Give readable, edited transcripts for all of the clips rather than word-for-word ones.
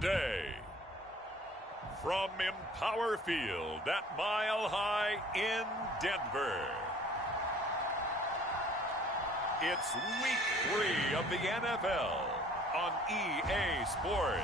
today, from Empower Field at Mile High in Denver, it's Week 3 of the NFL on EA Sports.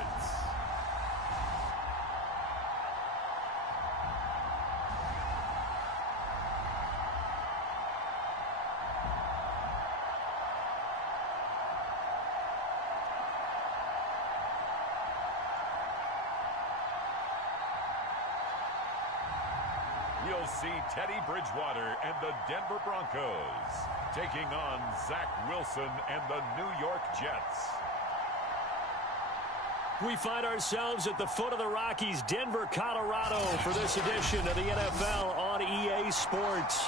You'll see Teddy Bridgewater and the Denver Broncos taking on Zach Wilson and the New York Jets. We find ourselves at the foot of the Rockies, Denver, Colorado, for this edition of the NFL on EA Sports.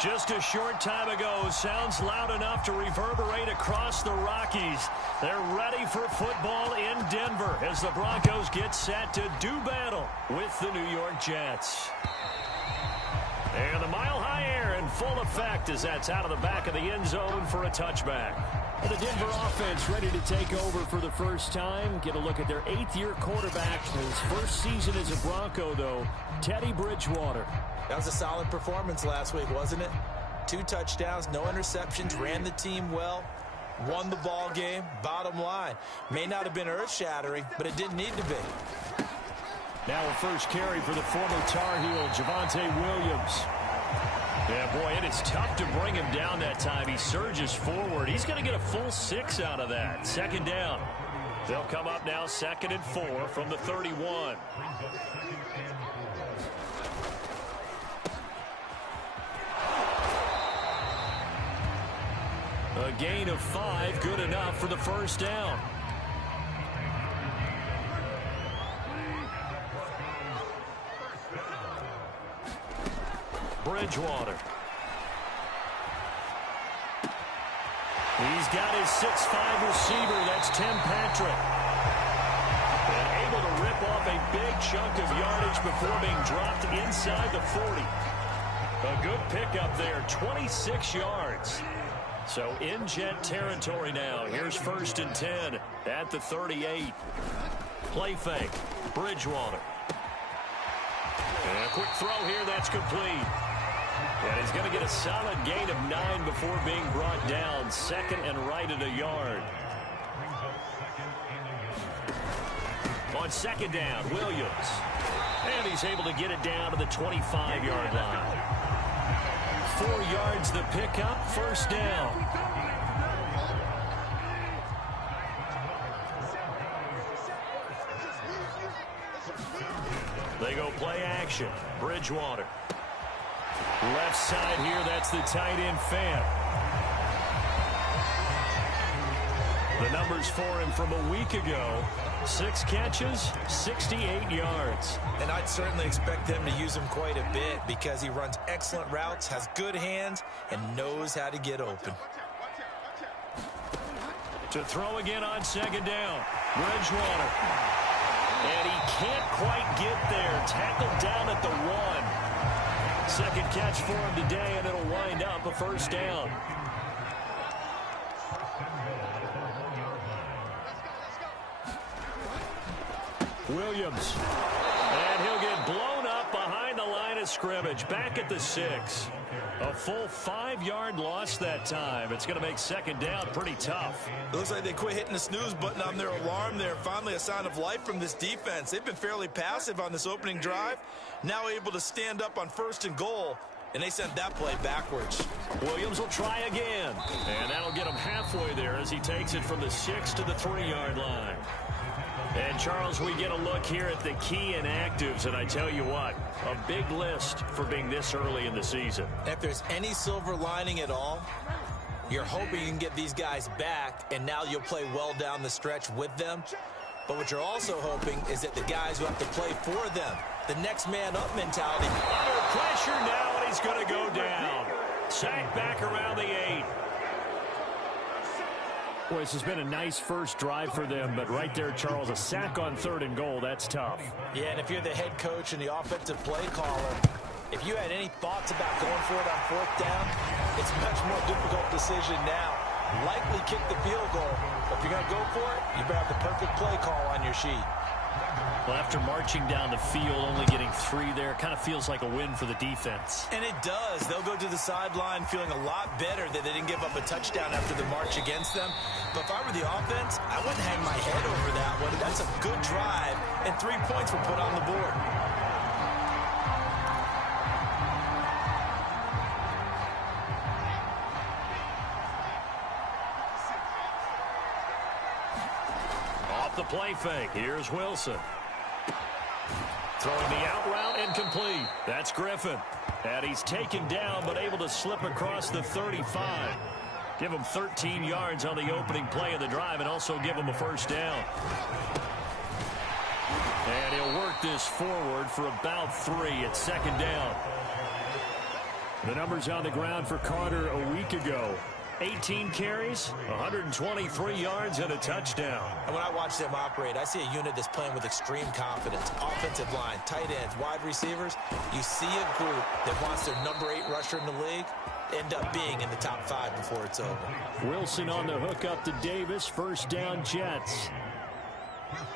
Just a short time ago, sounds loud enough to reverberate across the Rockies. They're ready for football in Denver as the Broncos get set to do battle with the New York Jets. And the mile-high air in full effect as that's out of the back of the end zone for a touchback. The Denver offense ready to take over for the first time. Get a look at their 8th-year quarterback. His first season as a Bronco, though, Teddy Bridgewater. That was a solid performance last week, wasn't it? 2 touchdowns, no interceptions, ran the team well, won the ball game. Bottom line, may not have been earth-shattering, but it didn't need to be. Now a first carry for the former Tar Heel, Javonte Williams. Yeah, boy, it is tough to bring him down that time. He surges forward. He's going to get a full 6 out of that. Second down. They'll come up now 2nd and 4 from the 31. A gain of 5, good enough for the first down. Bridgewater. He's got his 6'5" receiver. That's Tim Patrick. And able to rip off a big chunk of yardage before being dropped inside the 40. A good pickup there, 26 yards. So in Jet territory now. Here's 1st and 10 at the 38. Play fake. Bridgewater. And a quick throw here, that's complete. And he's going to get a solid gain of 9 before being brought down. 2nd and right at a yard. On 2nd down, Williams. And he's able to get it down to the 25-yard line. 4 yards the pickup, 1st down. They go play action. Bridgewater. Left side here, that's the tight end Fant. The numbers for him from a week ago. 6 catches, 68 yards. And I'd certainly expect them to use him quite a bit because he runs excellent routes, has good hands, and knows how to get open. To throw again on 2nd down. Bridgewater. And he can't quite get there. Tackled down at the 1. 2nd catch for him today, and it'll wind up a 1st down. Williams. And he'll get blown up behind the line of scrimmage. Back at the 6. A full 5-yard loss that time. It's going to make 2nd down pretty tough. It looks like they quit hitting the snooze button on their alarm there. Finally a sign of life from this defense. They've been fairly passive on this opening drive. Now able to stand up on 1st and goal. And they sent that play backwards. Williams will try again. And that'll get him halfway there as he takes it from the 6 to the 3-yard line. And, Charles, we get a look here at the key inactives, and I tell you what, a big list for being this early in the season. If there's any silver lining at all, you're hoping you can get these guys back, and now you'll play well down the stretch with them. But what you're also hoping is that the guys who have to play for them, the next man up mentality. Under pressure now, and he's going to go down. Sacked back around the 8. Boy, this has been a nice first drive for them, but right there, Charles, a sack on 3rd and goal, that's tough. Yeah, and if you're the head coach and the offensive play caller, if you had any thoughts about going for it on 4th down, it's a much more difficult decision now. Likely kick the field goal, but if you're going to go for it, you better have the perfect play call on your sheet. Well, after marching down the field, only getting 3 there, kind of feels like a win for the defense. And it does. They'll go to the sideline feeling a lot better that they didn't give up a touchdown after the march against them. But if I were the offense, I wouldn't hang my head over that one. That's a good drive, and 3 points were put on the board. Off the play fake, here's Wilson. Throwing the out route incomplete. That's Griffin. And he's taken down but able to slip across the 35. Give him 13 yards on the opening play of the drive and also give him a first down. And he'll work this forward for about 3 at second down. The numbers on the ground for Carter a week ago. 18 carries, 123 yards, and a touchdown. And when I watch them operate, I see a unit that's playing with extreme confidence. Offensive line, tight ends, wide receivers. You see a group that wants their number 8 rusher in the league end up being in the top 5 before it's over. Wilson on the hook up to Davis. First down, Jets.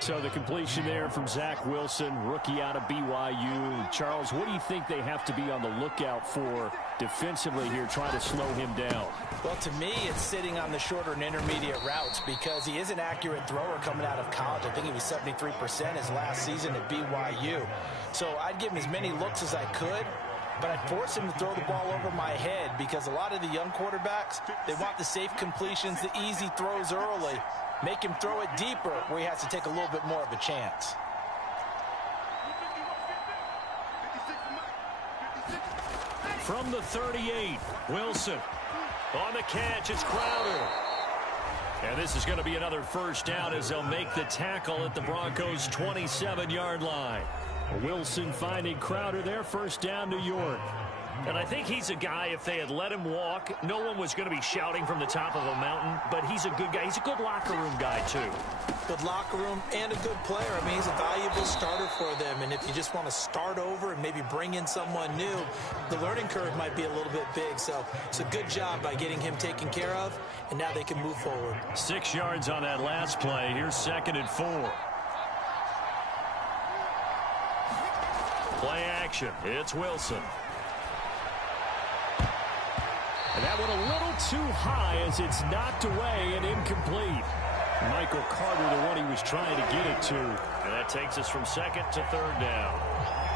So the completion there from Zach Wilson, rookie out of BYU. Charles, what do you think they have to be on the lookout for defensively here, trying to slow him down? Well, to me, it's sitting on the shorter and intermediate routes because he is an accurate thrower coming out of college. I think he was 73% his last season at BYU. So I'd give him as many looks as I could, but I'd force him to throw the ball over my head because a lot of the young quarterbacks, they want the safe completions, the easy throws early. Make him throw it deeper where he has to take a little bit more of a chance. From the 38, Wilson. On the catch, it's Crowder. And this is going to be another first down as they'll make the tackle at the Broncos' 27-yard line. Wilson finding Crowder there, first down, New York. And I think he's a guy, if they had let him walk, no one was going to be shouting from the top of a mountain, but he's a good guy. He's a good locker room guy, too. Good locker room and a good player. I mean, he's a valuable starter for them, and if you just want to start over and maybe bring in someone new, the learning curve might be a little bit big. So it's a good job by getting him taken care of, and now they can move forward. 6 yards on that last play. Here's 2nd and 4. Play action. It's Wilson. And that one a little too high as it's knocked away and incomplete. Michael Carter, the one he was trying to get it to. And that takes us from 2nd to 3rd down.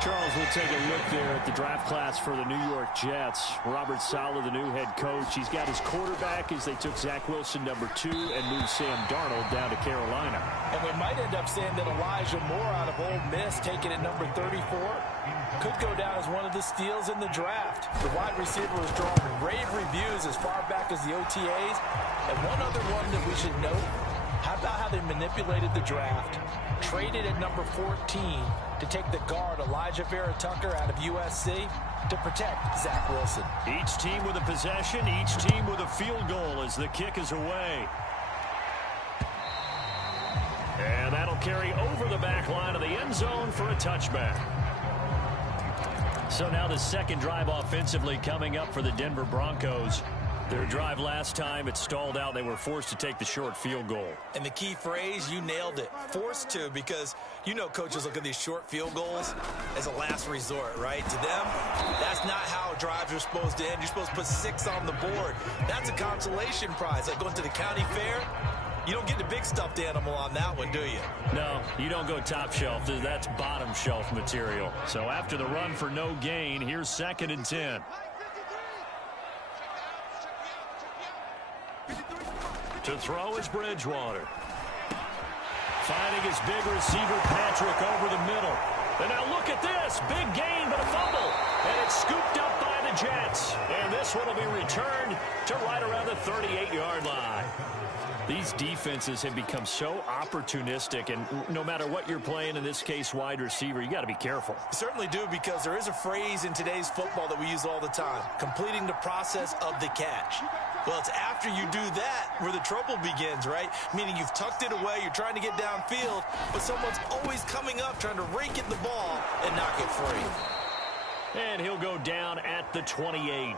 Charles, we'll take a look there at the draft class for the New York Jets. Robert Saleh, the new head coach. He's got his quarterback as they took Zach Wilson, number 2, and moved Sam Darnold down to Carolina. And we might end up saying that Elijah Moore out of Ole Miss, taken at number 34, could go down as one of the steals in the draft. The wide receiver was drawing rave reviews as far back as the OTAs. And one other one that we should note, how about how they manipulated the draft? Traded at number 14 to take the guard Elijah Vera Tucker out of USC to protect Zach Wilson. Each team with a possession, each team with a field goal as the kick is away. And that'll carry over the back line of the end zone for a touchback. So now the second drive offensively coming up for the Denver Broncos. Their drive last time, it stalled out. They were forced to take the short field goal. And the key phrase, you nailed it. Forced to, because you know coaches look at these short field goals as a last resort, right? To them, that's not how drives are supposed to end. You're supposed to put 6 on the board. That's a consolation prize. Like going to the county fair, you don't get the big stuffed animal on that one, do you? No, you don't go top shelf. That's bottom shelf material. So after the run for no gain, here's 2nd and 10. To throw is Bridgewater. Finding his big receiver, Patrick, over the middle. And now look at this. Big gain, but a fumble. And it's scooped up by the Jets. And this one will be returned to right around the 38-yard line. These defenses have become so opportunistic, and no matter what you're playing, in this case wide receiver, you got to be careful. You certainly do, because there is a phrase in today's football that we use all the time, completing the process of the catch. Well, it's after you do that where the trouble begins, right? Meaning you've tucked it away, you're trying to get downfield, but someone's always coming up trying to rake at the ball and knock it free. And he'll go down at the 28.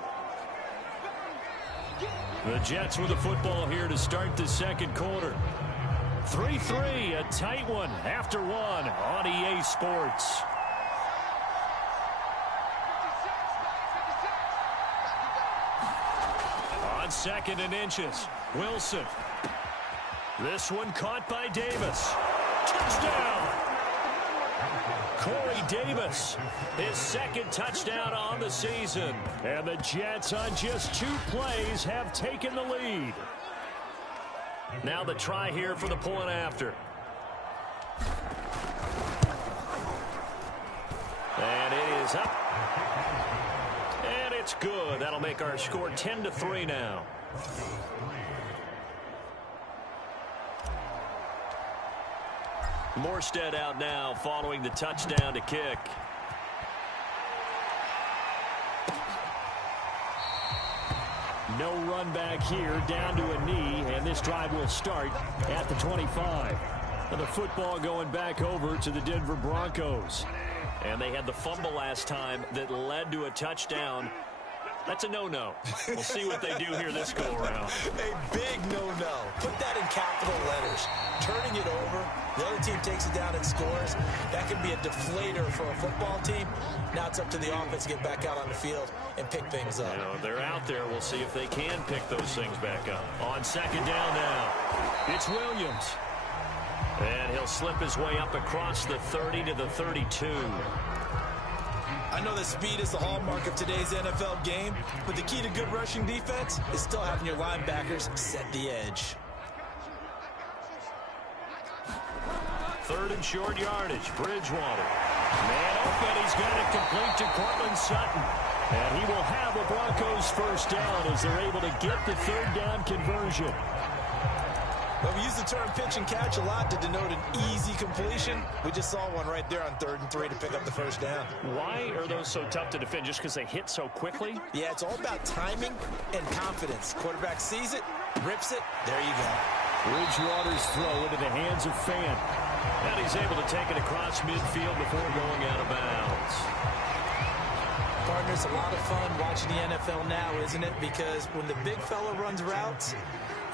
The Jets with the football here to start the second quarter. 3-3, a tight one after one on EA Sports. On 2nd and inches, Wilson. This one caught by Davis. Touchdown! Corey Davis, his 2nd touchdown on the season. And the Jets on just 2 plays have taken the lead. Now the try here for the point after. And it is up. And it's good. That'll make our score 10-3 now. Morstead out now following the touchdown to kick. No run back here, down to a knee, and this drive will start at the 25. And the football going back over to the Denver Broncos. And they had the fumble last time that led to a touchdown. That's a no-no. We'll see what they do here this go-around. A big no-no. Put that in capital letters. Turning it over, the other team takes it down and scores. That can be a deflator for a football team. Now it's up to the offense to get back out on the field and pick things up. You know, they're out there. We'll see if they can pick those things back up. On 2nd down now, it's Williams. And he'll slip his way up across the 30 to the 32. I know that speed is the hallmark of today's NFL game, but the key to good rushing defense is still having your linebackers set the edge. 3rd and short yardage, Bridgewater. Man open, he's got it complete to Cortland Sutton. And he will have the Broncos 1st down as they're able to get the 3rd down conversion. Well, we use the term pitch and catch a lot to denote an easy completion. We just saw one right there on 3rd and 3 to pick up the 1st down. Why are those so tough to defend? Just because they hit so quickly? Yeah, it's all about timing and confidence. Quarterback sees it, rips it, there you go. Bridgewater's throw into the hands of Fan. And he's able to take it across midfield before going out of bounds. Partners, a lot of fun watching the NFL now, isn't it? Because when the big fella runs routes,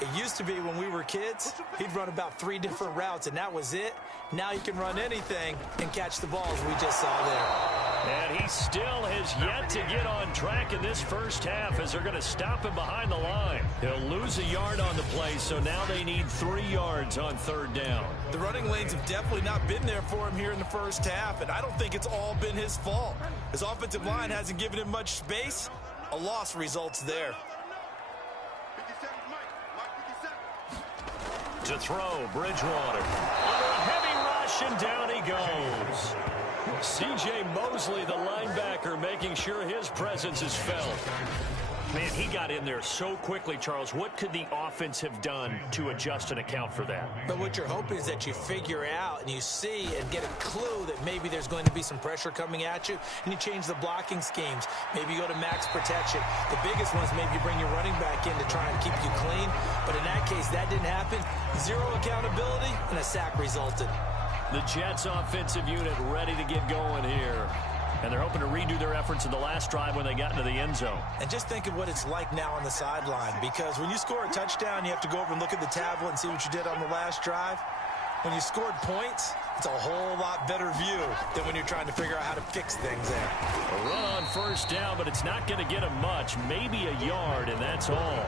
it used to be when we were kids, he'd run about 3 different routes, and that was it. Now he can run anything and catch the balls we just saw there. And he still has yet to get on track in this 1st half as they're going to stop him behind the line. He'll lose a yard on the play, so now they need 3 yards on 3rd down. The running lanes have definitely not been there for him here in the 1st half, and I don't think it's all been his fault. His offensive line hasn't given him much space. A loss results there. To throw, Bridgewater. Under a heavy rush, and down he goes. C.J. Mosley, the linebacker, making sure his presence is felt. Man, he got in there so quickly, Charles. What could the offense have done to adjust and account for that? But what you're hoping is that you figure out and you see and get a clue that maybe there's going to be some pressure coming at you, and you change the blocking schemes. Maybe you go to max protection. The biggest one is maybe you bring your running back in to try and keep you clean. But in that case, that didn't happen. 0 accountability, and a sack resulted. The Jets offensive unit ready to get going here. And they're hoping to redo their efforts in the last drive when they got into the end zone. And just think of what it's like now on the sideline, because when you score a touchdown, you have to go over and look at the tablet and see what you did on the last drive. When you scored points, it's a whole lot better view than when you're trying to figure out how to fix things there. A run on 1st down, but it's not going to get them much. Maybe a yard, and that's all.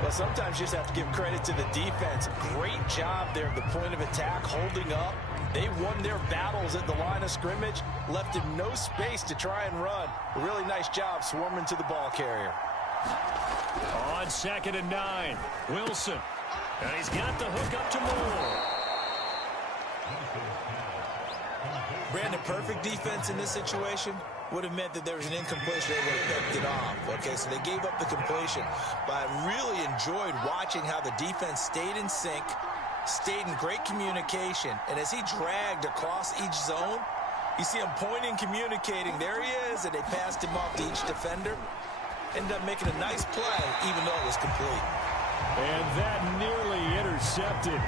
Well, sometimes you just have to give credit to the defense. Great job there at the point of attack, holding up. They won their battles at the line of scrimmage, left him no space to try and run. A really nice job swarming to the ball carrier. On 2nd and 9, Wilson. And he's got the hook up to Moore. Brandon, perfect defense in this situation would have meant that there was an incompletion. They would have picked it off. Okay, so they gave up the completion. But I really enjoyed watching how the defense stayed in sync, stayed in great communication, and as he dragged across each zone, you see him pointing, communicating. There he is, and they passed him off to each defender. Ended up making a nice play, even though it was complete. And that nearly intercepted.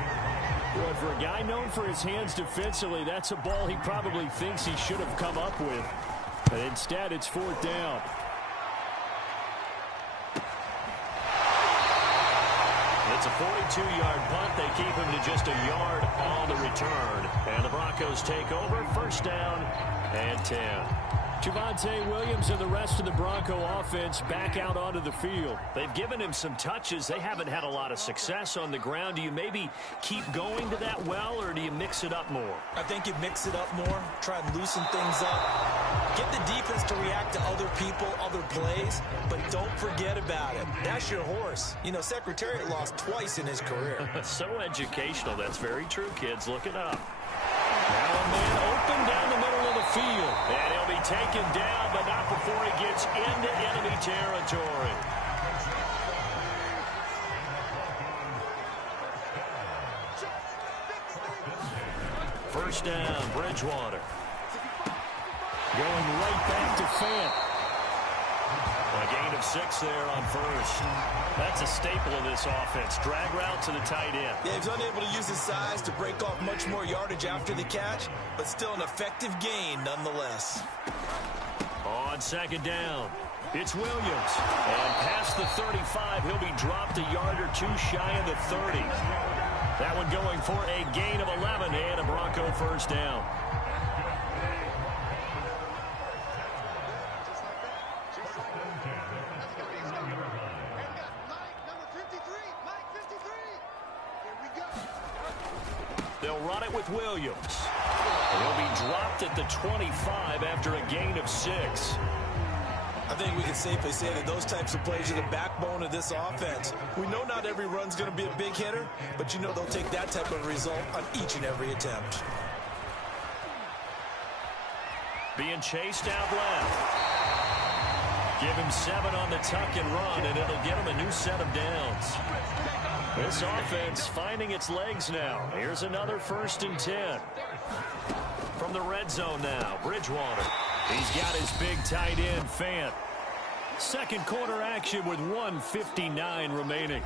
Well, for a guy known for his hands defensively, that's a ball he probably thinks he should have come up with. But instead, it's 4th down. The It's a 42-yard punt. They keep him to just a yard on the return. And the Broncos take over. First down and 10. Javonte Williams and the rest of the Bronco offense back out onto the field. They've given him some touches. They haven't had a lot of success on the ground. Do you maybe keep going to that well, or do you mix it up more? I think you mix it up more, try and loosen things up. Get the defense to react to other people, other plays, but don't forget about it. That's your horse. You know, Secretariat lost twice in his career. So educational. That's very true, kids. Look it up. Now a man open down the middle of the field. And he'll be taken down, but not before he gets into enemy territory. First down, Bridgewater. Going right back to Fant. A gain of 6 there on first. That's a staple of this offense. Drag route to the tight end. Yeah, he's unable to use his size to break off much more yardage after the catch, but still an effective gain nonetheless. On second down, it's Williams. And past the 35, he'll be dropped a yard or two shy of the 30. That one going for a gain of 11 and a Bronco first down. They'll run it with Williams. And he'll be dropped at the 25 after a gain of 6. I think we can safely say that those types of plays are the backbone of this offense. We know not every run's going to be a big hitter, but you know they'll take that type of result on each and every attempt. Being chased out left. Give him 7 on the tuck and run, and it'll get him a new set of downs. This offense finding its legs now. Here's another 1st and 10. From the red zone now, Bridgewater. He's got his big tight end, Fant. Second quarter action with 1:59 remaining.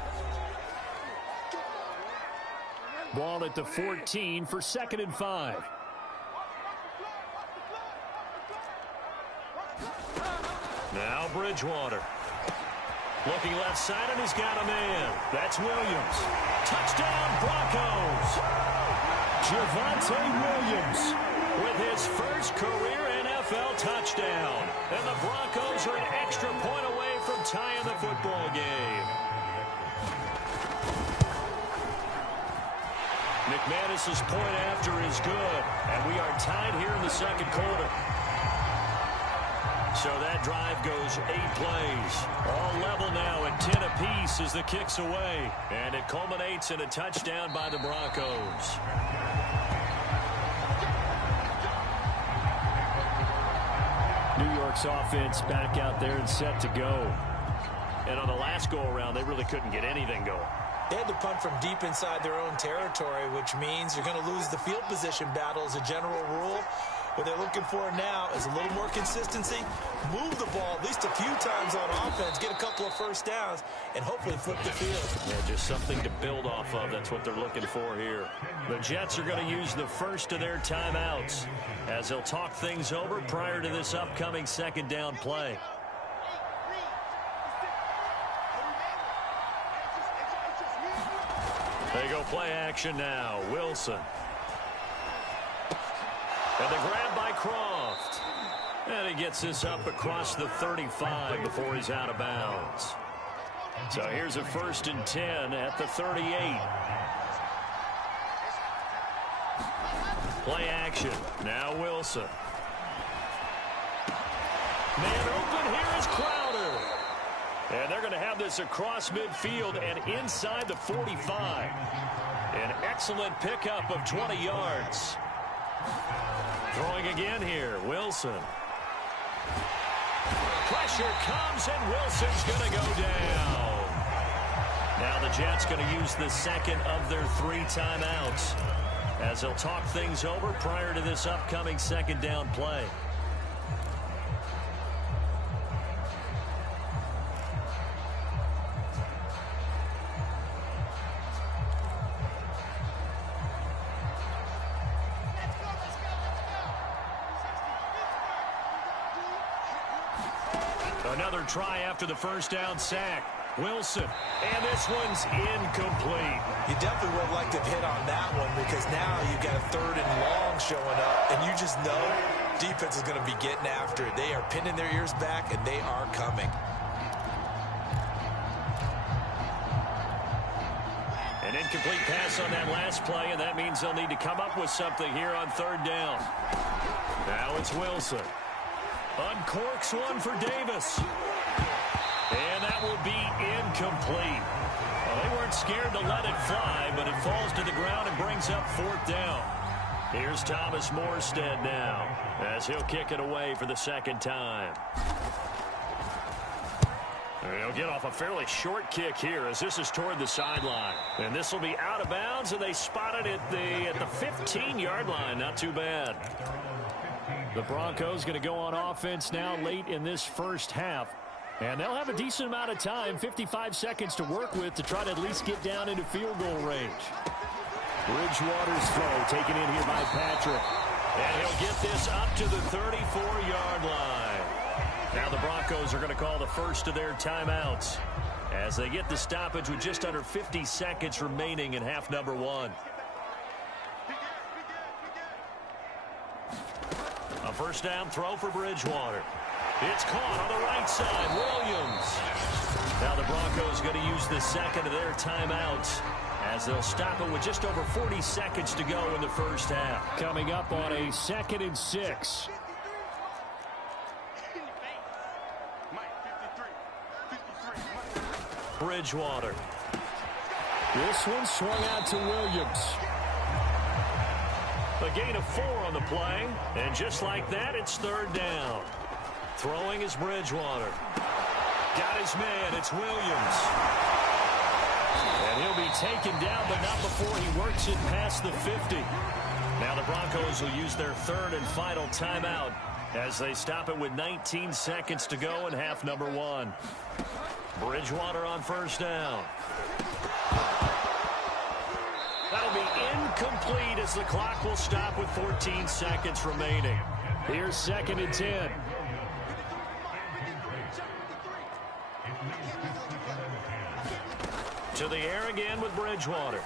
Ball at the 14 for 2nd and 5. Now Bridgewater. Looking left side, and he's got a man. That's Williams. Touchdown, Broncos. Javonte Williams with his first career NFL touchdown. And the Broncos are an extra point away from tying the football game. McManus's point after is good. And we are tied here in the second quarter. So that drive goes 8 plays. All level now at 10 apiece as the kick's away. And it culminates in a touchdown by the Broncos. New York's offense back out there and set to go. And on the last go-around, they really couldn't get anything going. They had to punt from deep inside their own territory, which means you're going to lose the field position battle as a general rule. What they're looking for now is a little more consistency, move the ball at least a few times on offense, get a couple of first downs, and hopefully flip the field. Yeah, just something to build off of. That's what they're looking for here. The Jets are going to use the first of their timeouts as they'll talk things over prior to this upcoming second down play. They go play action now. Wilson. And the grab by Croft. And he gets this up across the 35 before he's out of bounds. So here's a 1st and 10 at the 38. Play action. Now Wilson. Man open. Here is Crowder. And they're going to have this across midfield and inside the 45. An excellent pickup of 20 yards. Throwing again here, Wilson. Pressure comes, and Wilson's going to go down. Now the Jets going to use the second of their 3 timeouts as they'll talk things over prior to this upcoming second down play. Another try after the first down sack. Wilson, and this one's incomplete. You definitely would have liked to hit on that one because now you've got a 3rd and long showing up, and you just know defense is going to be getting after it. They are pinning their ears back, and they are coming. An incomplete pass on that last play, and that means they'll need to come up with something here on 3rd down. Now it's Wilson. Uncorks one for Davis. And that will be incomplete. Well, they weren't scared to let it fly, but it falls to the ground and brings up 4th down. Here's Thomas Morstead now as he'll kick it away for the 2nd time. He'll get off a fairly short kick here as this is toward the sideline. And this will be out of bounds, and they spot it at the 15-yard line. Not too bad. The Broncos going to go on offense now late in this first half. And they'll have a decent amount of time, 55 seconds to work with to try to at least get down into field goal range. Bridgewater's throw taken in here by Patrick. And he'll get this up to the 34-yard line. Now the Broncos are going to call the first of their timeouts as they get the stoppage with just under 50 seconds remaining in half number 1. A first down throw for Bridgewater. It's caught on the right side. Williams. Now the Broncos going to use the second of their timeouts as they'll stop it with just over 40 seconds to go in the first half. Coming up on a 2nd and 6. Bridgewater. This one swung out to Williams. A gain of 4 on the play, and just like that, it's 3rd down. Throwing is Bridgewater. Got his man. It's Williams. And he'll be taken down, but not before he works it past the 50. Now the Broncos will use their 3rd and final timeout as they stop it with 19 seconds to go in half number 1. Bridgewater on first down. That'll be incomplete as the clock will stop with 14 seconds remaining. Here's 2nd and 10. To the air again with Bridgewater.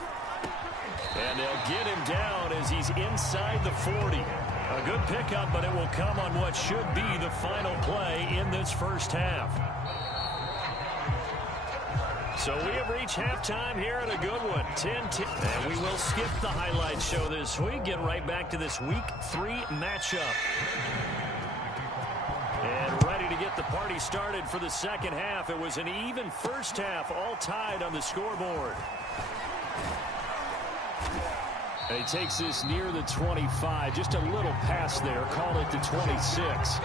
And they'll get him down as he's inside the 40. A good pickup, but it will come on what should be the final play in this first half. So we have reached halftime here at a good one, 10-10. And we will skip the highlight show this week, get right back to this Week 3 matchup. And ready to get the party started for the second half. It was an even first half, all tied on the scoreboard. And he takes this near the 25, just a little pass there, call it the 26.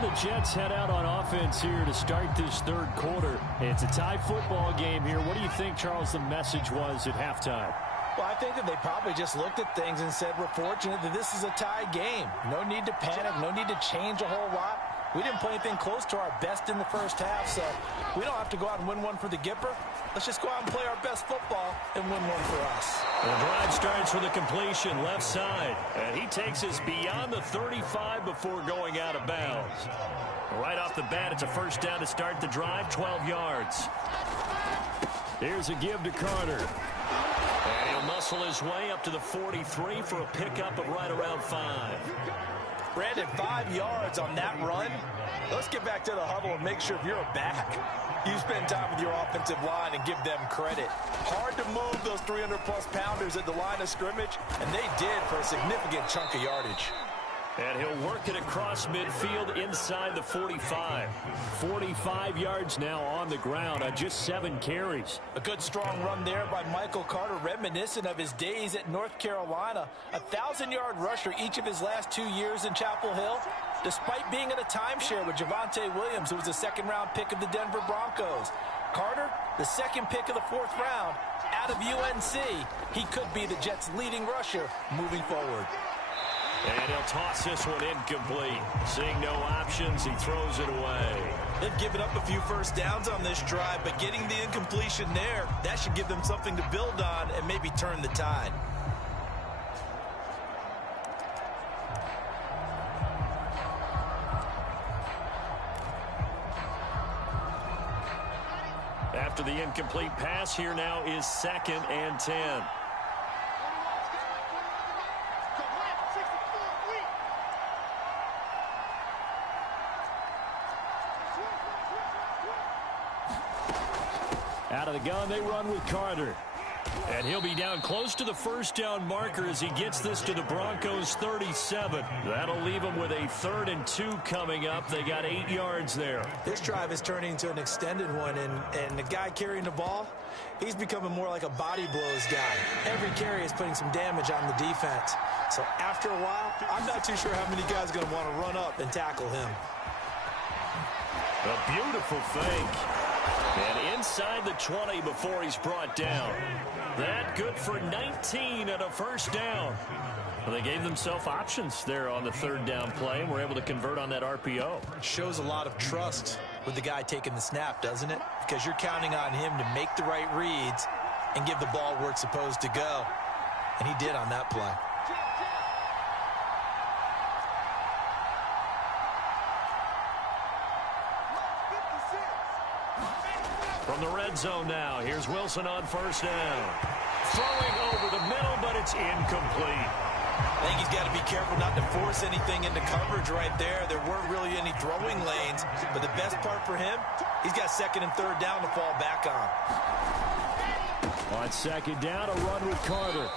The Jets head out on offense here to start this 3rd quarter. It's a tie football game here. What do you think, Charles, the message was at halftime? Well, I think that they probably just looked at things and said, we're fortunate that this is a tie game. No need to panic, no need to change a whole lot. We didn't play anything close to our best in the first half, so we don't have to go out and win one for the Gipper. Let's just go out and play our best football and win one for us. The drive starts with a completion left side, and he takes us beyond the 35 before going out of bounds. Right off the bat, it's a first down to start the drive, 12 yards. Here's a give to Carter. And he'll muscle his way up to the 43 for a pickup of right around 5. Brandon, 5 yards on that run. Let's get back to the huddle and make sure if you're a back, you spend time with your offensive line and give them credit. Hard to move those 300-plus pounders at the line of scrimmage, and they did for a significant chunk of yardage. And he'll work it across midfield inside the 45. 45 yards now on the ground on just 7 carries. A good strong run there by Michael Carter, reminiscent of his days at North Carolina. A 1,000-yard rusher each of his last 2 years in Chapel Hill. Despite being in a timeshare with Javonte Williams, who was a second-round pick of the Denver Broncos. Carter, the second pick of the 4th round out of UNC. He could be the Jets' leading rusher moving forward. And he'll toss this one incomplete. Seeing no options, he throws it away. They've given up a few first downs on this drive, but getting the incompletion there, that should give them something to build on and maybe turn the tide. after the incomplete pass. Here now is 2nd and 10. Out of the gun, they run with Carter. And he'll be down close to the first down marker as he gets this to the Broncos 37. That'll leave them with a 3rd and 2 coming up. They got 8 yards there. This drive is turning into an extended one, and the guy carrying the ball, he's becoming more like a body blows guy. Every carry is putting some damage on the defense. So after a while, I'm not too sure how many guys are going to want to run up and tackle him. A beautiful fake. And inside the 20 before he's brought down. That good for 19 and a first down. Well, they gave themselves options there on the 3rd down play, and were able to convert on that RPO. Shows a lot of trust with the guy taking the snap, doesn't it? Because you're counting on him to make the right reads and give the ball where it's supposed to go. And he did on that play. From the red zone now, here's Wilson on first down. Throwing over the middle, but it's incomplete. I think he's got to be careful not to force anything into coverage right there. There weren't really any throwing lanes, but the best part for him, he's got 2nd and 3rd down to fall back on. On 2nd down, a run with Carter.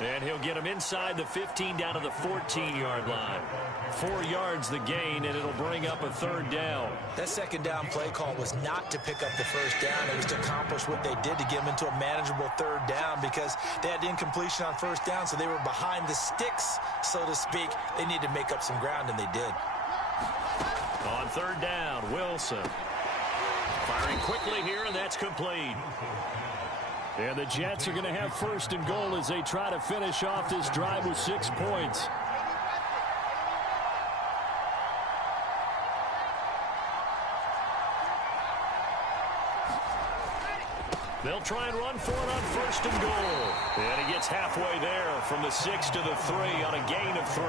And he'll get him inside the 15 down to the 14-yard line. 4 yards the gain, and it'll bring up a 3rd down. That 2nd down play call was not to pick up the first down. It was to accomplish what they did to get him into a manageable 3rd down, because they had incompletion on first down, so they were behind the sticks, so to speak. They needed to make up some ground, and they did. On 3rd down, Wilson. Firing quickly here, and that's complete. And the Jets are going to have 1st and goal as they try to finish off this drive with 6 points. They'll try and run for it on 1st and goal. And he gets halfway there from the 6 to the 3 on a gain of 3.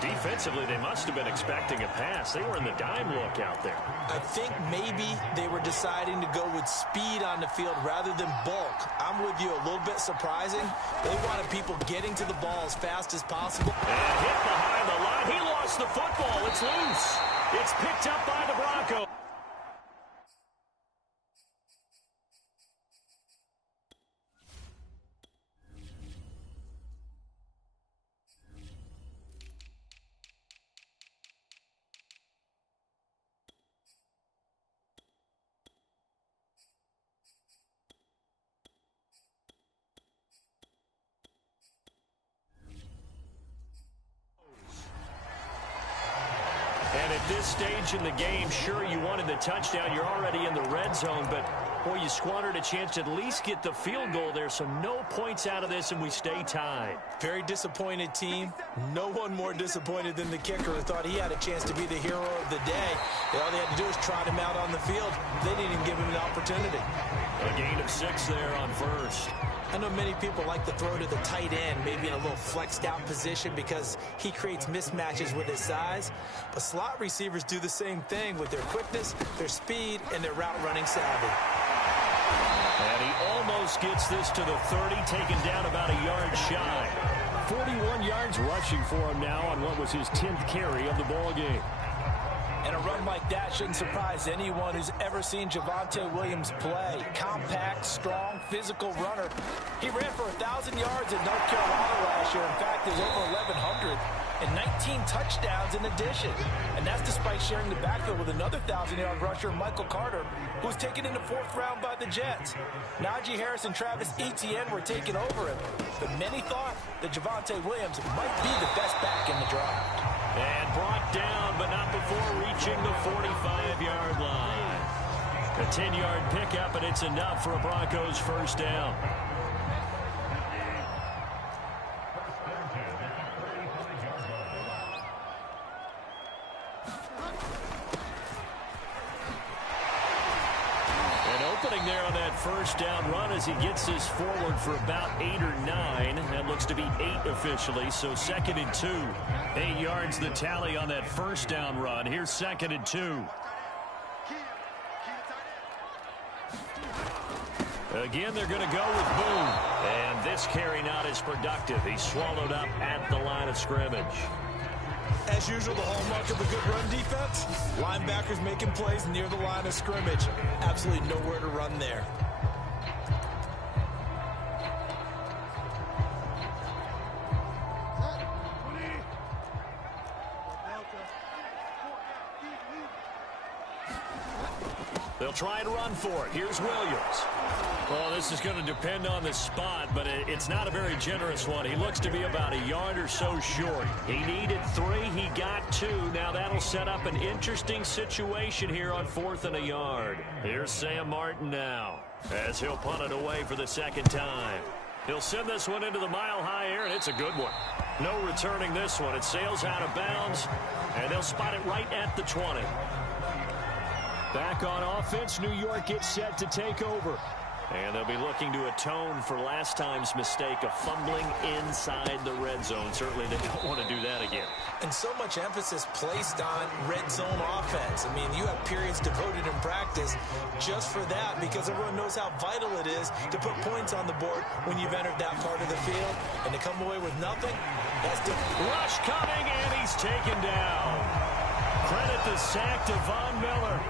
Defensively, they must have been expecting a pass. They were in the dime look out there. I think maybe they were deciding to go with speed on the field rather than bulk. I'm with you, a little bit surprising. They wanted people getting to the ball as fast as possible. And hit behind the line. He lost the football. It's loose. It's picked up by the Broncos. And at this stage in the game, sure, you wanted the touchdown. You're already in the red zone, but, boy, you squandered a chance to at least get the field goal there, so no points out of this, and we stay tied. Very disappointed team. No one more disappointed than the kicker, who thought he had a chance to be the hero of the day. All they had to do was trot him out on the field. They didn't even give him an opportunity. A gain of 6 there on 1st. I know many people like to throw to the tight end, maybe in a little flexed out position because he creates mismatches with his size. But slot receivers do the same thing with their quickness, their speed, and their route running savvy. And he almost gets this to the 30, taken down about a yard shy. 41 yards rushing for him now on what was his 10th carry of the ball game. And a run like that shouldn't surprise anyone who's ever seen Javonte Williams play. Compact, strong, physical runner. He ran for 1,000 yards in North Carolina last year. In fact, there's over 1,100 and 19 touchdowns in addition. And that's despite sharing the backfield with another 1,000-yard rusher, Michael Carter, who was taken in the 4th round by the Jets. Najee Harris and Travis Etienne were taking over him. But many thought that Javonte Williams might be the best back in the draft. And brought down, but not before reaching the 45-yard line. A 10-yard pickup, and it's enough for a Broncos first down. There on that first down run as he gets this forward for about 8 or 9. That looks to be 8 officially, so 2nd and 2. 8 yards the tally on that first down run. Here's 2nd and 2. Again, they're going to go with Boone. And this carry not as productive. He's swallowed up at the line of scrimmage. As usual, the hallmark of a good run defense, linebackers making plays near the line of scrimmage. Absolutely nowhere to run there. They'll try and run for it. Here's Williams. Well, this is going to depend on the spot, but it's not a very generous one. He looks to be about a yard or so short. He needed 3. He got 2. Now that'll set up an interesting situation here on 4th and a yard. Here's Sam Martin now as he'll punt it away for the second time. He'll send this one into the mile-high air, and it's a good one. No returning this one. It sails out of bounds, and they'll spot it right at the 20. Back on offense, New York gets set to take over. And they'll be looking to atone for last time's mistake of fumbling inside the red zone. Certainly they don't want to do that again. And so much emphasis placed on red zone offense. I mean, you have periods devoted in practice just for that because everyone knows how vital it is to put points on the board when you've entered that part of the field. And to come away with nothing, that's the rush coming, and he's taken down. Credit the sack to Von Miller.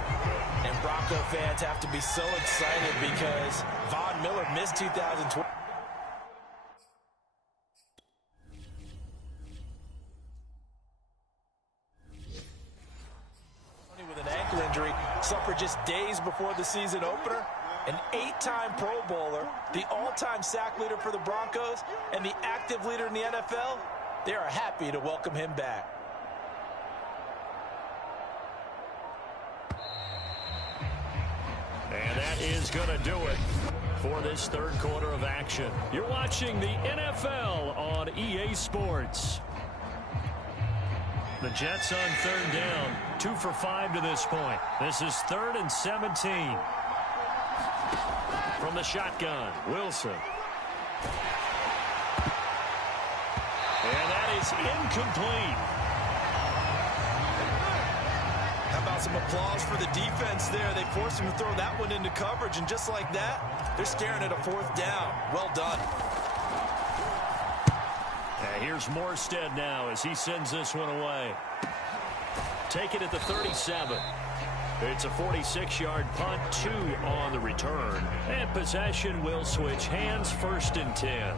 And Bronco fans have to be so excited because Von Miller missed 2020. With an ankle injury, suffered just days before the season opener. An 8-time Pro Bowler, the all-time sack leader for the Broncos, and the active leader in the NFL. They are happy to welcome him back. And that is going to do it for this third quarter of action. You're watching the NFL on EA Sports. The Jets on third down, 2 for 5 to this point. This is 3rd and 17. From the shotgun, Wilson. And that is incomplete. How about some applause for the defense there? They forced him to throw that one into coverage, and just like that, they're staring at a 4th down. Well done. Here's Morstead now as he sends this one away. Take it at the 37. It's a 46-yard punt, 2 on the return. And possession will switch hands, 1st and 10.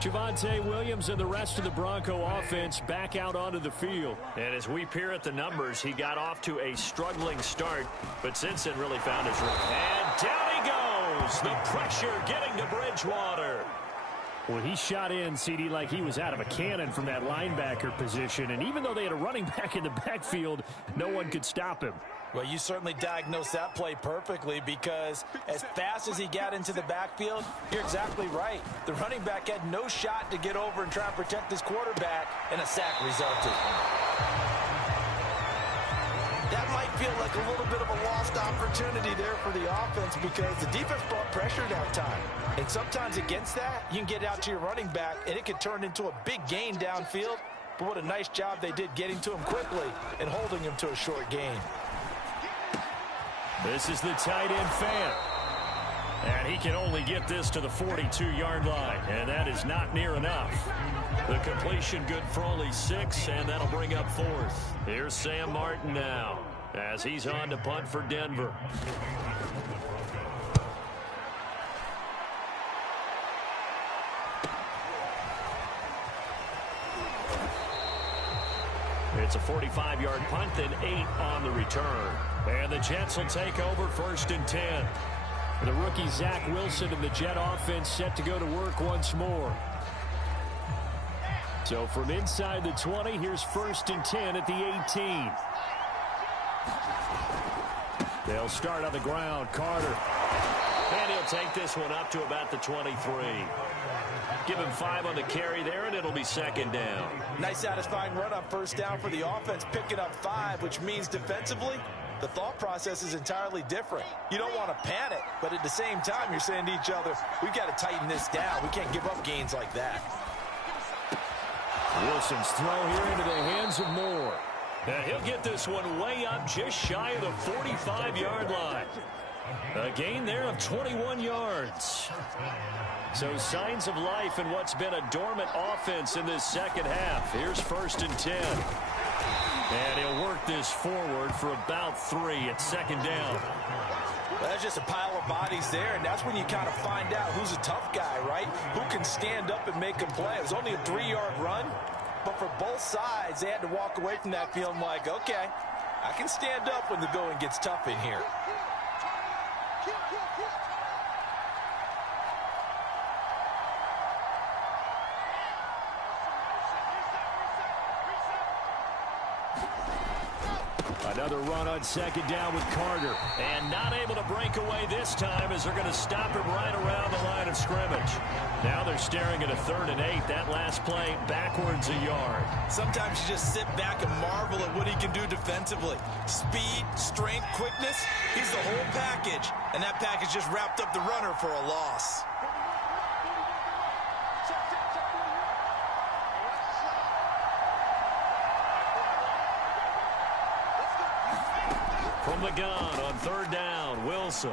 Javonte Williams and the rest of the Bronco offense back out onto the field. And as we peer at the numbers, he got off to a struggling start, but since then really found his rhythm. And down he goes. The pressure getting to Bridgewater. Well, he shot in, CD, like he was out of a cannon from that linebacker position. And even though they had a running back in the backfield, no one could stop him. Well, you certainly diagnosed that play perfectly because as fast as he got into the backfield, you're exactly right. The running back had no shot to get over and try and protect his quarterback, and a sack resulted. That might feel like a little bit of a lost opportunity there for the offense because the defense brought pressure that time. And sometimes against that, you can get out to your running back, and it could turn into a big gain downfield. But what a nice job they did getting to him quickly and holding him to a short gain. This is the tight end Fant. And he can only get this to the 42-yard line, and that is not near enough. The completion good for only 6, and that'll bring up 4th. Here's Sam Martin now as he's on to punt for Denver. It's a 45-yard punt, then 8 on the return. And the Jets will take over 1st and 10. The rookie Zach Wilson and the Jet offense set to go to work once more. So from inside the 20, here's 1st and 10 at the 18. They'll start on the ground. Carter. And he'll take this one up to about the 23. Give him 5 on the carry there, and it'll be 2nd down. Nice satisfying run on 1st down for the offense, picking up 5, which means defensively, the thought process is entirely different. You don't want to panic, but at the same time, you're saying to each other, we've got to tighten this down. We can't give up gains like that. Wilson's throw here into the hands of Moore. And he'll get this one way up just shy of the 45-yard line. A gain there of 21 yards. So signs of life in what's been a dormant offense in this second half. Here's 1st and 10. And he'll work this forward for about 3 at second down. Well, that's just a pile of bodies there, and that's when you kind of find out who's a tough guy, right? Who can stand up and make a play. It was only a 3-yard run, but for both sides, they had to walk away from that feeling like, okay, I can stand up when the going gets tough in here. Another run on second down with Carter. And not able to break away this time as they're going to stop him right around the line of scrimmage. Now they're staring at a 3rd and 8. That last play backwards a yard. Sometimes you just sit back and marvel at what he can do defensively. Speed, strength, quickness. He's the whole package. And that package just wrapped up the runner for a loss. From the gun on 3rd down, Wilson.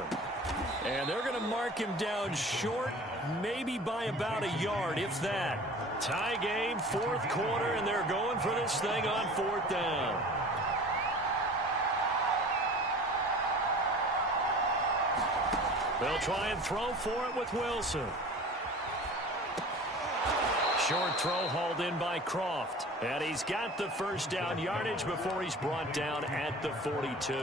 And they're going to mark him down short, maybe by about a yard, if that. Tie game, 4th quarter, and they're going for this thing on 4th down. They'll try and throw for it with Wilson. Short throw hauled in by Croft. And he's got the 1st down yardage before he's brought down at the 42.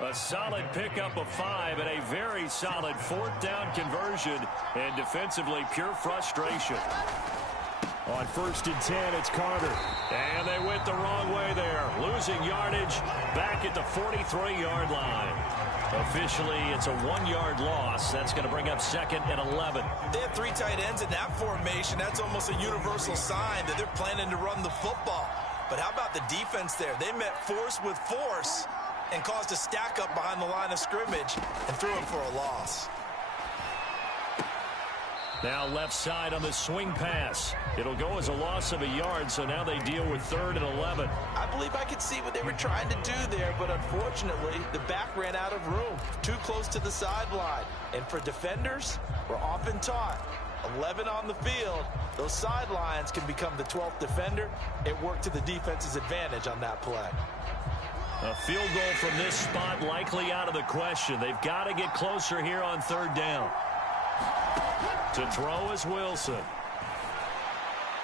A solid pickup of 5 and a very solid 4th down conversion. And defensively, pure frustration. On 1st and 10, it's Carter. And they went the wrong way there. Losing yardage back at the 43-yard line. Officially, it's a 1-yard loss. That's going to bring up 2nd and 11. They have 3 tight ends in that formation. That's almost a universal sign that they're planning to run the football. But how about the defense there? They met force with force and caused a stack up behind the line of scrimmage and threw him for a loss. Now left side on the swing pass. It'll go as a loss of a yard, so now they deal with 3rd and 11. I believe I could see what they were trying to do there, but unfortunately, the back ran out of room. Too close to the sideline. And for defenders, we're often taught, 11 on the field, those sidelines can become the 12th defender. It worked to the defense's advantage on that play. A field goal from this spot likely out of the question. They've got to get closer here on 3rd down. To throw is Wilson.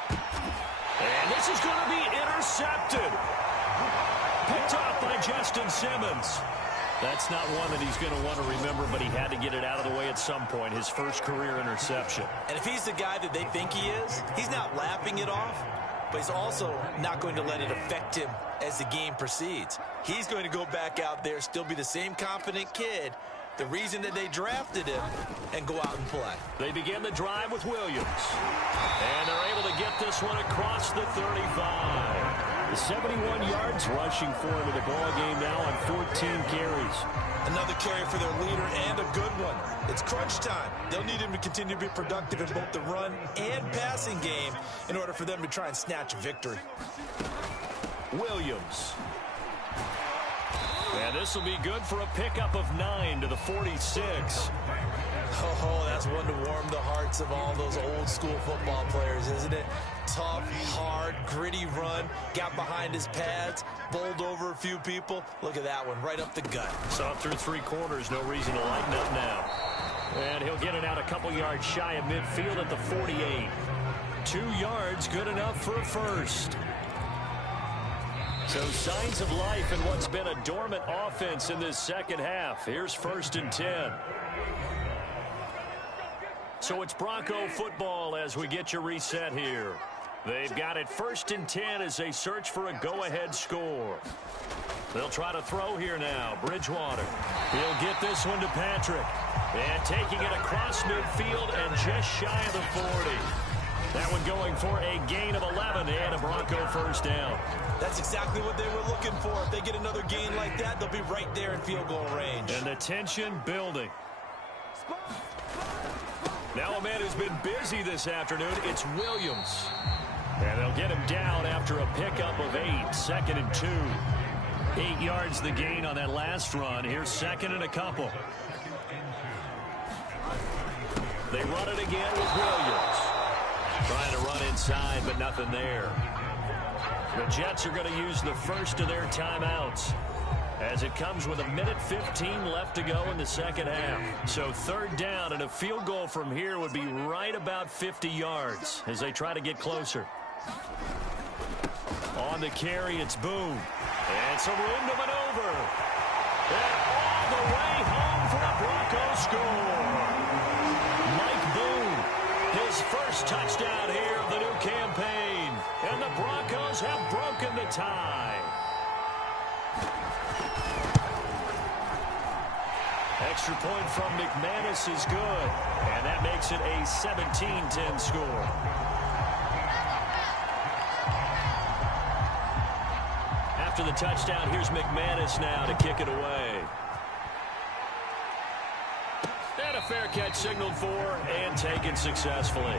And this is going to be intercepted. Picked off by Justin Simmons. That's not one that he's going to want to remember, but he had to get it out of the way at some point. His first career interception. And if he's the guy that they think he is, he's not laughing it off, but he's also not going to let it affect him as the game proceeds. He's going to go back out there, still be the same confident kid, the reason that they drafted him, and go out and play. They begin the drive with Williams. And they're able to get this one across the 35. 71 yards rushing for him in the ball game now on 14 carries. Another carry for their leader and a good one. It's crunch time. They'll need him to continue to be productive in both the run and passing game in order for them to try and snatch a victory. Williams. And this will be good for a pickup of 9 to the 46. Oh, that's one to warm the hearts of all those old school football players, isn't it? Tough, hard, gritty run. Got behind his pads, bowled over a few people. Look at that one, right up the gut. Saw through 3 quarters, no reason to lighten up now. And he'll get it out a couple yards shy of midfield at the 48. 2 yards, good enough for a first. So signs of life in what's been a dormant offense in this second half. Here's 1st and 10. So it's Bronco football as we get your reset here. They've got it 1st and 10 as they search for a go-ahead score. They'll try to throw here now. Bridgewater. He'll get this one to Patrick. And taking it across midfield and just shy of the 40. That one going for a gain of 11 and a Bronco 1st down. That's exactly what they were looking for. If they get another gain like that, they'll be right there in field goal range. And the tension building. Now a man who's been busy this afternoon, it's Williams. And they'll get him down after a pickup of 8, 2nd and 2. 8 yards the gain on that last run. Here's second and a couple. They run it again with Williams. Trying to run inside, but nothing there. The Jets are going to use the first of their timeouts as it comes with 1:15 left to go in the second half. So third down, and a field goal from here would be right about 50 yards as they try to get closer. On the carry, it's Boone. And some room to maneuver. And all the way home for a Broncos score. Mike Boone, his first touchdown here of the new campaign. And the Broncos have broken the tie. Extra point from McManus is good. And that makes it a 17-10 score. After the touchdown, here's McManus now to kick it away. And a fair catch signaled for and taken successfully.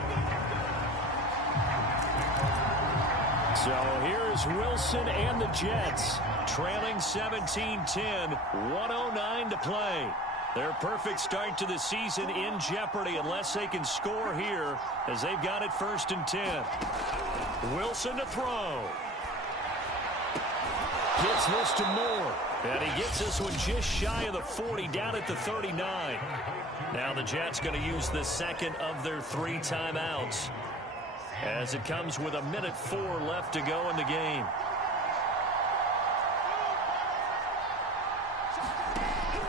So here's Wilson and the Jets trailing 17-10, 1:09 to play. Their perfect start to the season in jeopardy unless they can score here as they've got it 1st and 10. Wilson to throw. Gets this to Moore. And he gets this one just shy of the 40, down at the 39. Now the Jets going to use the second of their 3 timeouts as it comes with 1:04 left to go in the game.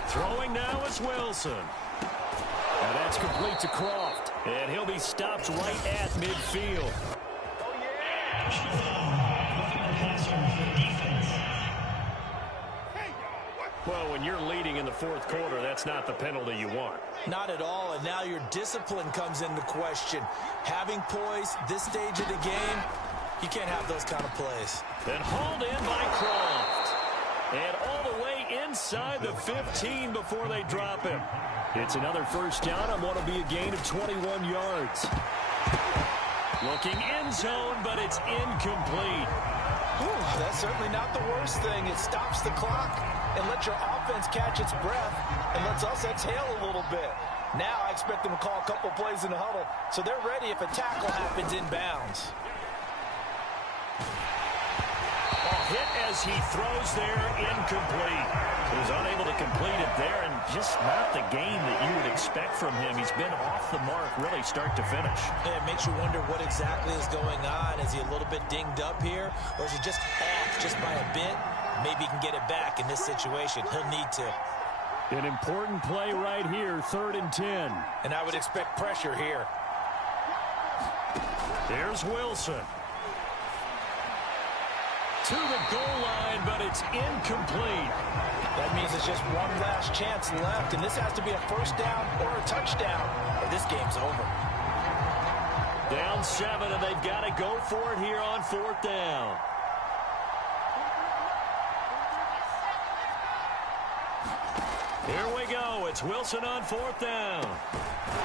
Throwing now is Wilson. And that's complete to Croft. And he'll be stopped right at midfield. Well, when you're leading in the 4th quarter, that's not the penalty you want. Not at all, and now your discipline comes into question. Having poise this stage of the game, you can't have those kind of plays. And hauled in by Croft. And all the way inside the 15 before they drop him. It's another first down on what will be a gain of 21 yards. Looking end zone, but it's incomplete. Ooh, that's certainly not the worst thing. It stops the clock and lets your offense catch its breath and lets us exhale a little bit. Now I expect them to call a couple plays in the huddle so they're ready if a tackle happens inbounds. Hit as he throws there, incomplete. He was unable to complete it there, and just not the game that you would expect from him. He's been off the mark, really start to finish. Yeah, it makes you wonder what exactly is going on. Is he a little bit dinged up here, or is he just off just by a bit? Maybe he can get it back in this situation. He'll need to. An important play right here, 3rd and 10. And I would expect pressure here. There's Wilson. To the goal line, but it's incomplete. That means it's just one last chance left, and this has to be a first down or a touchdown, or this game's over. Down 7, and they've got to go for it here on 4th down. Here we go. It's Wilson on 4th down.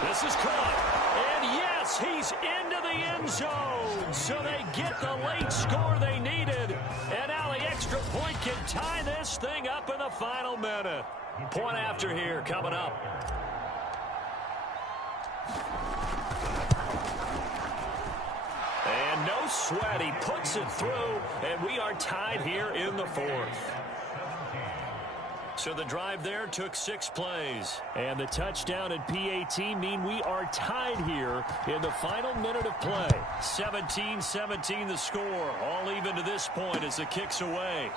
This is caught. And yes, he's into the end zone. So they get the late score they needed. And now the extra point can tie this thing up in the final minute. Point after here coming up. And no sweat. He puts it through. And we are tied here in the 4th. So the drive there took 6 plays. And the touchdown at PAT mean we are tied here in the final minute of play. 17-17 the score. All even to this point as the kick's away.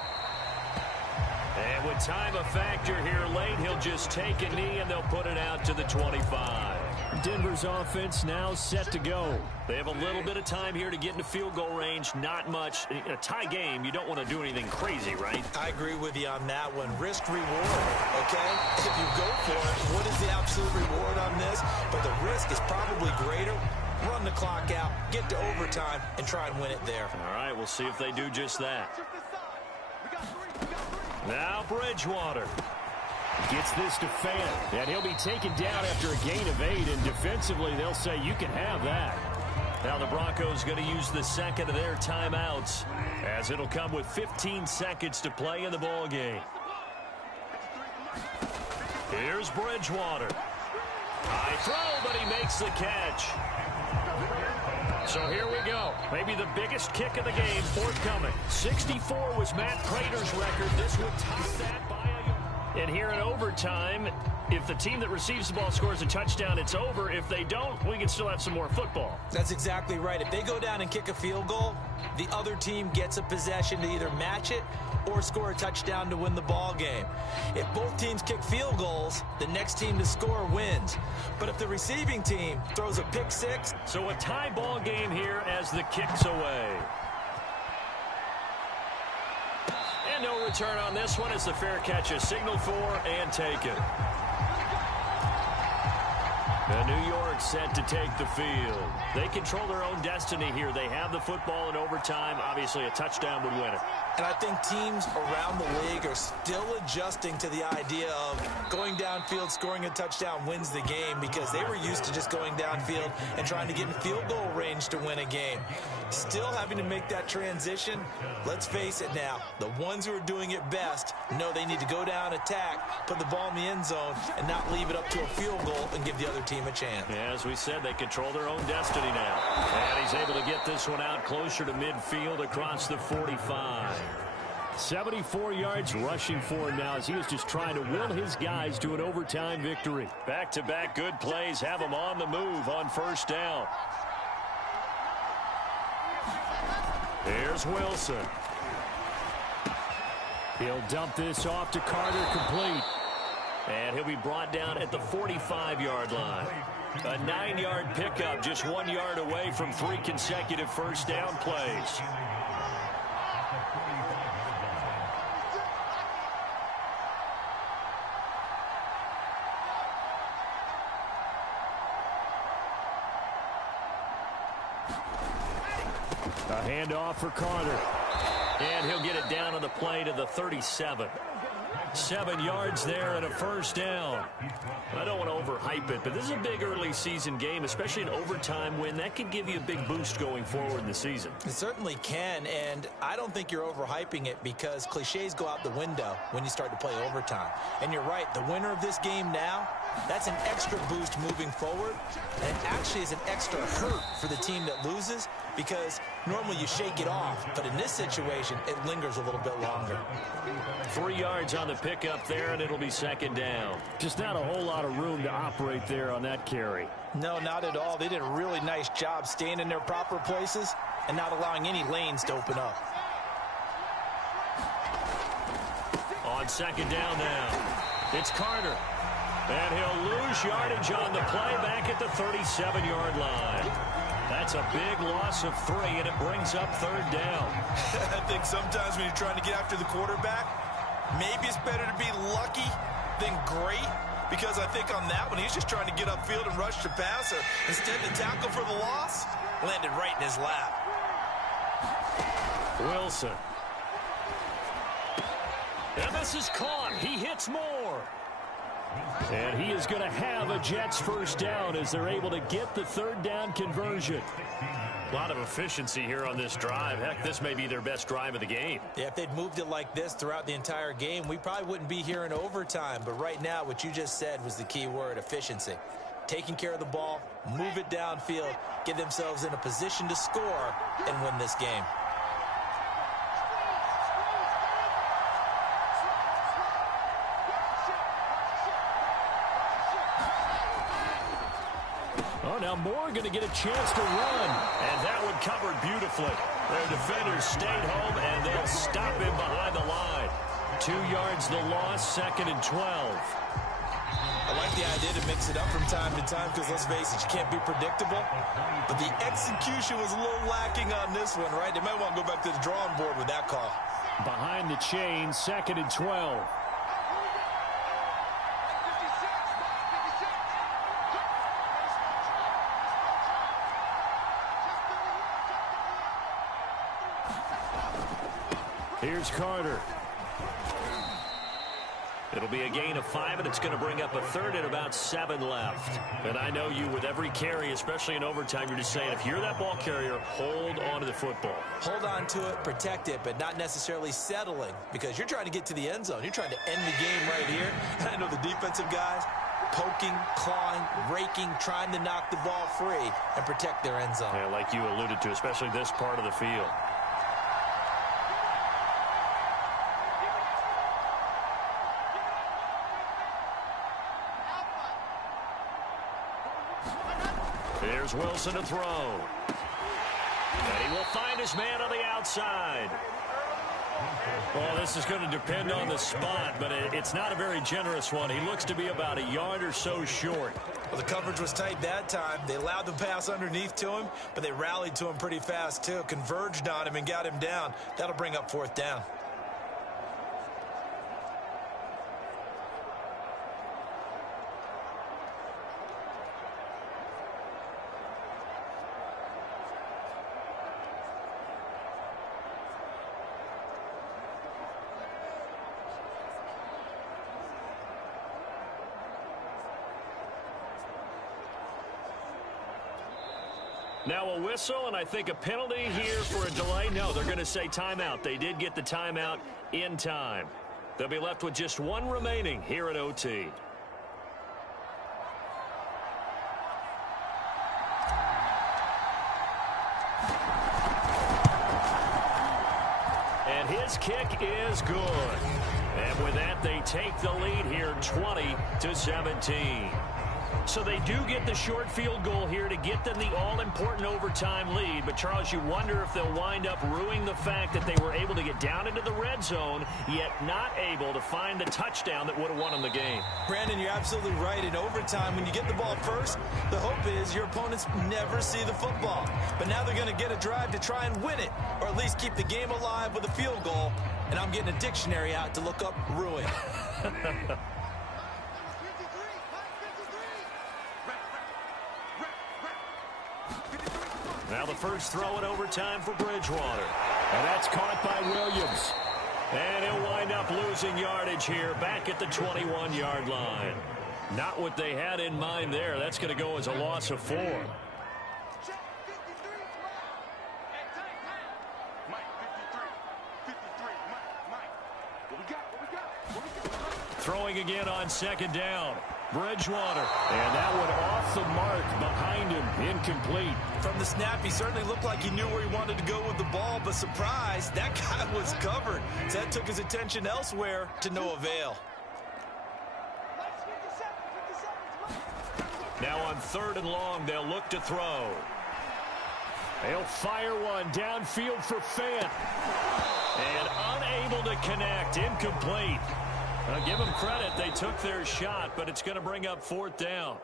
And with time a factor here late, he'll just take a knee and they'll put it out to the 25. Denver's offense now set to go. They have a little bit of time here to get into field goal range. Not much. In a tie game, you don't want to do anything crazy, right? I agree with you on that one. Risk reward, okay? If you go for it, what is the absolute reward on this? But the risk is probably greater. Run the clock out, get to overtime, and try and win it there. All right, we'll see if they do just that. Now Bridgewater gets this to Fant, and he'll be taken down after a gain of 8, and defensively they'll say you can have that. Now the Broncos going to use the second of their timeouts, as it'll come with 15 seconds to play in the ball game. Here's Bridgewater. High throw, but he makes the catch. So here we go. Maybe the biggest kick of the game forthcoming. 64 was Matt Prater's record. This would top that by a yard. And here in overtime, if the team that receives the ball scores a touchdown, it's over. If they don't, we can still have some more football. That's exactly right. If they go down and kick a field goal, the other team gets a possession to either match it or score a touchdown to win the ball game. If both teams kick field goals, the next team to score wins. But if the receiving team throws a pick six... So a tie ball game here as the kick's away. And no return on this one as the fair catch is signaled for and taken. And New York set to take the field. They control their own destiny here. They have the football in overtime. Obviously, a touchdown would win it. And I think teams around the league are still adjusting to the idea of going downfield, scoring a touchdown wins the game, because they were used to just going downfield and trying to get in field goal range to win a game. Still having to make that transition. Let's face it now, the ones who are doing it best know they need to go down, attack, put the ball in the end zone, and not leave it up to a field goal and give the other team a chance. As we said, they control their own destiny now. And he's able to get this one out closer to midfield across the 45. 74 yards rushing for him now as he is just trying to will his guys to an overtime victory. Back-to-back good plays have him on the move on first down. Here's Wilson. He'll dump this off to Carter, complete. And he'll be brought down at the 45-yard line. A 9-yard pickup, just 1 yard away from 3 consecutive first down plays. A handoff for Carter. And he'll get it down on the play to the 37. 7 yards there and a first down. I don't want to overhype it, but this is a big early season game, especially an overtime win. That could give you a big boost going forward in the season. It certainly can, and I don't think you're overhyping it because cliches go out the window when you start to play overtime. And you're right, the winner of this game now, that's an extra boost moving forward, and it actually is an extra hurt for the team that loses because normally you shake it off, but in this situation, it lingers a little bit longer. 3 yards on the pickup there, and it'll be second down. Just not a whole lot of room to operate there on that carry. No, not at all. They did a really nice job staying in their proper places and not allowing any lanes to open up. On second down now, it's Carter. And he'll lose yardage on the play back at the 37-yard line. That's a big loss of 3, and it brings up third down. I think sometimes when you're trying to get after the quarterback, maybe it's better to be lucky than great, because I think on that one, he's just trying to get upfield and rush the passer. Instead, the tackle for the loss landed right in his lap. Wilson. And this is caught. He hits more. And he is going to have a Jets first down as they're able to get the third down conversion. A lot of efficiency here on this drive. Heck, this may be their best drive of the game. Yeah, if they'd moved it like this throughout the entire game, we probably wouldn't be here in overtime. But right now, what you just said was the key word, efficiency. Taking care of the ball, move it downfield, get themselves in a position to score, and win this game. Oh, now Moore going to get a chance to run. And that one covered beautifully. Their defenders stayed home, and they'll stop him behind the line. 2 yards the loss, second and 12. I like the idea to mix it up from time to time because, let's face it, you can't be predictable. But the execution was a little lacking on this one, right? They might want to go back to the drawing board with that call. Behind the chain, second and 12. Here's Carter. It'll be a gain of 5, and it's going to bring up a third and about 7 left. And I know you, with every carry, especially in overtime, you're just saying, if you're that ball carrier, hold on to the football. Hold on to it, protect it, but not necessarily settling, because you're trying to get to the end zone. You're trying to end the game right here. And I know the defensive guys, poking, clawing, raking, trying to knock the ball free and protect their end zone. Yeah, like you alluded to, especially this part of the field. Here's Wilson to throw. And he will find his man on the outside. Well, this is going to depend on the spot, but it's not a very generous one. He looks to be about a yard or so short. Well, the coverage was tight that time. They allowed the pass underneath to him, but they rallied to him pretty fast, too. Converged on him and got him down. That'll bring up 4th down. Now a whistle, and I think a penalty here for a delay. No, they're going to say timeout. They did get the timeout in time. They'll be left with just 1 remaining here at OT. And his kick is good. And with that, they take the lead here 20-17. So they do get the short field goal here to get them the all-important overtime lead. But, Charles, you wonder if they'll wind up ruining the fact that they were able to get down into the red zone, yet not able to find the touchdown that would have won them the game. Brandon, you're absolutely right. In overtime, when you get the ball first, the hope is your opponents never see the football. But now they're going to get a drive to try and win it, or at least keep the game alive with a field goal. And I'm getting a dictionary out to look up ruin. Now the first throw in overtime for Bridgewater. And that's caught by Williams. And he'll wind up losing yardage here back at the 21-yard line. Not what they had in mind there. That's going to go as a loss of 4. Throwing again on 2nd down. Bridgewater. And that one off the mark behind him. Incomplete. From the snap, he certainly looked like he knew where he wanted to go with the ball, but surprise, that guy was covered. So that took his attention elsewhere to no avail. Now on 3rd and long, they'll look to throw. They'll fire one downfield for Fant. And unable to connect. Incomplete. Give them credit. They took their shot, but it's going to bring up 4th down.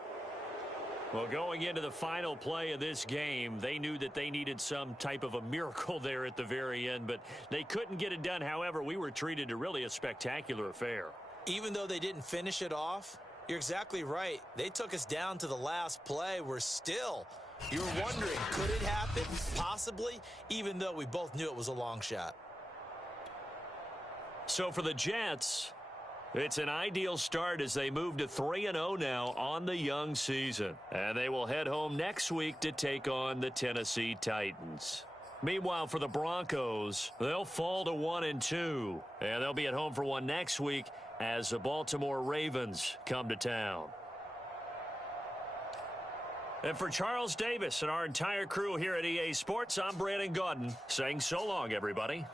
Well, going into the final play of this game, they knew that they needed some type of a miracle there at the very end, but they couldn't get it done. However, we were treated to really a spectacular affair. Even though they didn't finish it off, you're exactly right. They took us down to the last play. We're still, you were wondering, could it happen? Possibly, even though we both knew it was a long shot. So for the Jets, it's an ideal start as they move to 3-0 now on the young season. And they will head home next week to take on the Tennessee Titans. Meanwhile, for the Broncos, they'll fall to 1-2. And they'll be at home for one next week as the Baltimore Ravens come to town. And for Charles Davis and our entire crew here at EA Sports, I'm Brandon Gaudin saying so long, everybody.